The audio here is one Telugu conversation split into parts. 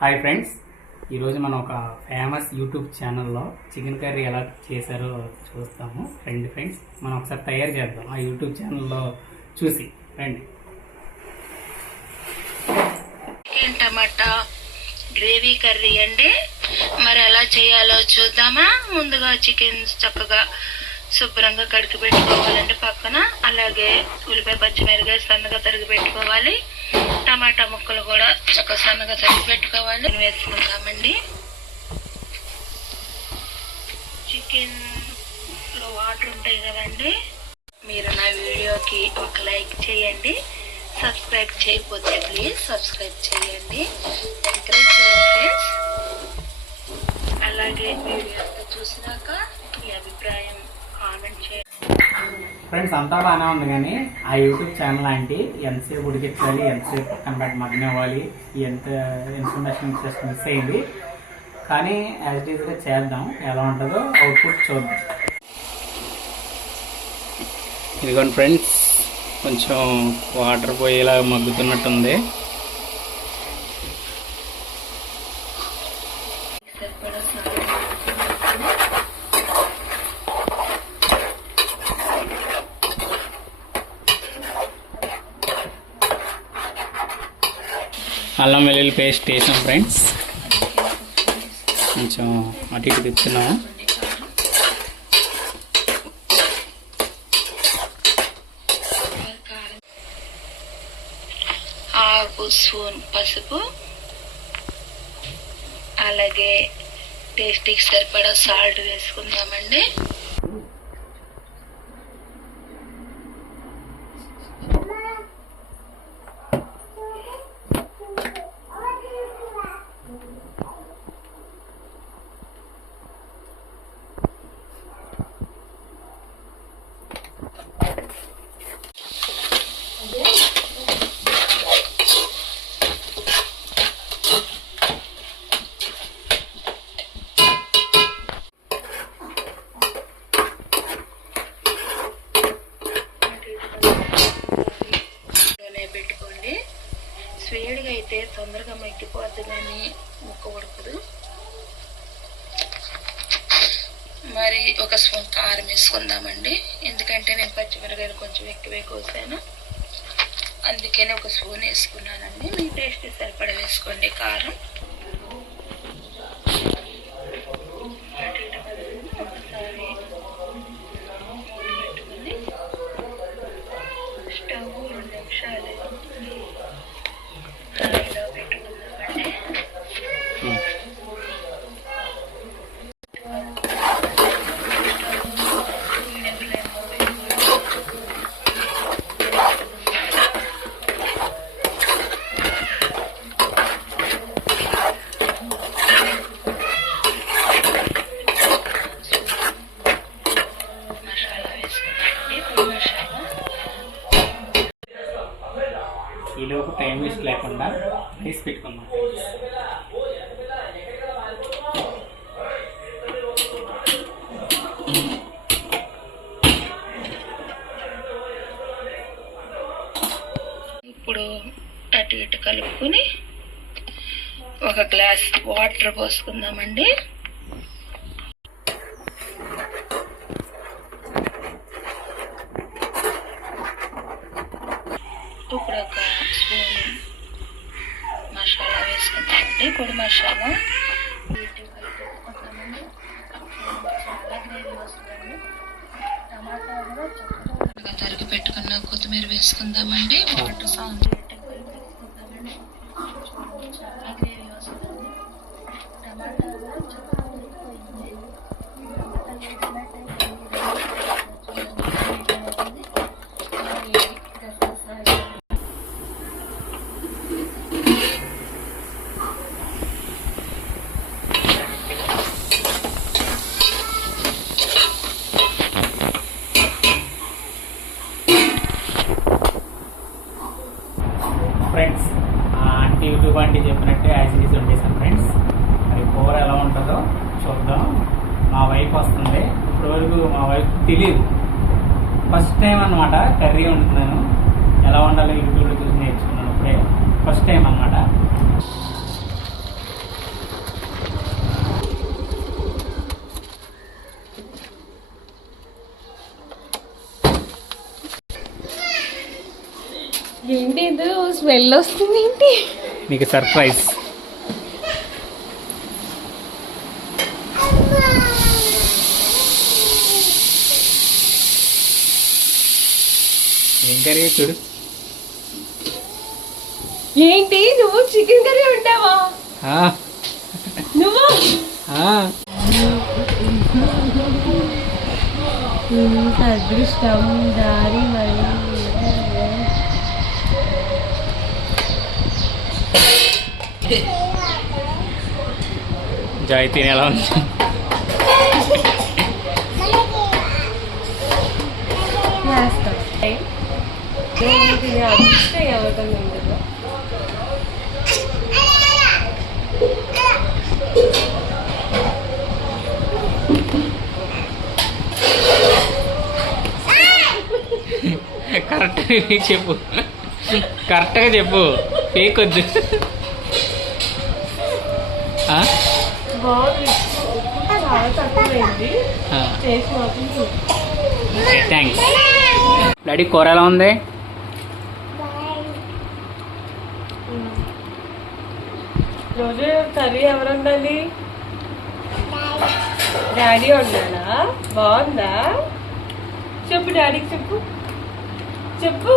హాయ్ ఫ్రెండ్స్, ఈరోజు మనం ఒక ఫేమస్ యూట్యూబ్ ఛానల్లో చికెన్ కర్రీ ఎలా చేశారో చూస్తాము. రండి ఫ్రెండ్స్, మనం ఒకసారి తయారు చేద్దాం ఆ యూట్యూబ్ ఛానల్లో చూసి. రండి. చికెన్ టమాటా గ్రేవీ కర్రీ అండి. మరి ఎలా చేయాలో చూద్దామా? ముందుగా చికెన్ చక్కగా శుభ్రంగా కడిగి పెట్టుకోవాలండి పక్కన. అలాగే ఉల్లిపాయ పచ్చిమిరపకాయ సన్నగా తరిగి పెట్టుకోవాలి. టమాటా ముక్కలు కూడా చక్కగా సన్నగా తరిగి పెట్టుకోవాలి. వేసుకుందామండి. చికెన్ లో వాటర్ ఉంటాయి కదండి. మీరు నా వీడియోకి ఒక లైక్ చేయండి. సబ్స్క్రైబ్ చేయకపోతే ప్లీజ్ సబ్స్క్రైబ్ చేయండి. ఎంకరేజ్ చేయండి ఫ్రెండ్స్. అలాగే వీడియో చూసినాక మీ అభిప్రాయం కామెంట్ చేయండి. ఫ్రెండ్స్, అంతా బాగానే ఉంది, కానీ ఆ యూట్యూబ్ ఛానల్ అంటే ఎంతసేపు ఉడికించాలి, ఎంతసేపు పక్కన పెట్టి మగ్గనివ్వాలి, ఎంత ఇన్ఫర్మేషన్ జస్ట్ మిస్ అయింది. కానీ యాజ్ ఇట్ ఈస్గా చేద్దాం, ఎలా ఉంటుందో అవుట్పుట్ చూద్దాం. ఇదిగోండి ఫ్రెండ్స్, కొంచెం వాటర్ పోయేలా మగ్గుతున్నట్టుంది. అల్లం వెల్లుల్లి పేస్ట్ వేసాం ఫ్రెండ్స్. కొంచెం అటు ఇటు తిప్పుతున్నాము. హాఫ్ స్పూన్ పసుపు, అలాగే టేస్టీకి సరిపడా సాల్ట్ వేసుకుందామండి. పెట్టుకోండి. స్వేడిగా అయితే తొందరగా మగ్గిపోద్ది, కానీ ముక్క ఉడకదు. మరి ఒక స్పూన్ కారం వేసుకుందామండి. ఎందుకంటే నేను పచ్చిమిరపకాయలు కొంచెం ఎక్కువే కోసాను, అందుకనే ఒక స్పూన్ వేసుకున్నానండి. మీ టేస్ట్ సరిపడా వేసుకోండి కారం. ఒకసారి పెట్టుకుని స్టవ్ 2 నిమిషాలు హైలో పెట్టుకుందామండి. ఈలోపు టైం వేస్ట్ లేకుండా రైస్ పెట్టుకుందాం. ఇప్పుడు అటు ఇటు కలుపుకొని ఒక గ్లాస్ వాటర్ పోసుకుందామండి. ఇప్పుడు ఒక స్పూన్ మసాలా వేసుకుంటామండి, పొడి మసాలా. టమాటా తరిగి పెట్టుకున్న కొత్తిమీర వేసుకుందామండి. వాటర్ సాంగ్ వేసుకుందామండి. చాలా గ్రేవీ వస్తుంది. టమాటా ఫ్రెండ్స్, ఆంటీ యూట్యూబ్ ఆంటీ చెప్పినట్టే యాజ్ ఇట్ ఈస్ వండేసాం ఫ్రెండ్స్. మరి కూర ఎలా ఉంటుందో చూద్దాం. మా వైఫ్ వస్తుంది. ఇప్పటివరకు మా వైఫ్ తెలియదు, ఫస్ట్ టైం అన్నమాట కర్రీ వండుతున్నాను. ఎలా వండాలో యూట్యూబ్లో చూసి నేర్చుకున్నాను. ఇప్పుడే ఫస్ట్ టైం అన్నమాట. స్మెల్ వస్తుంది ఏంటి? నీకు సర్ప్రైజ్. ఏం కర్రీ చూడు. ఏంటి నువ్వు చికెన్ కర్రీ ఉంటావా? నువ్వు ఇంత అదృష్టం దారి మరి. జాయ్ తిని ఎలా ఉంది? అదృష్టం ఎవరికన్నా ఉండదు. కరెక్ట్గా చెప్పు, కరెక్ట్గా చెప్పు, ఫేక్ వద్దు. బాగుంది, చాలా తక్కువైంది. చేసి మాత్రం ఓకే థ్యాంక్స్. డాడీ కూర ఎలా ఉంది? రోజు కర్రీ ఎవరు ఉండాలి? డాడీ ఉండాలా? బాగుందా? చెప్పు డాడీకి చెప్పు, చెప్పు.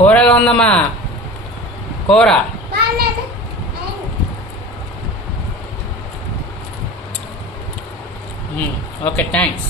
కూర ఎలా ఉందమ్మా? కూర ఓకే థ్యాంక్స్.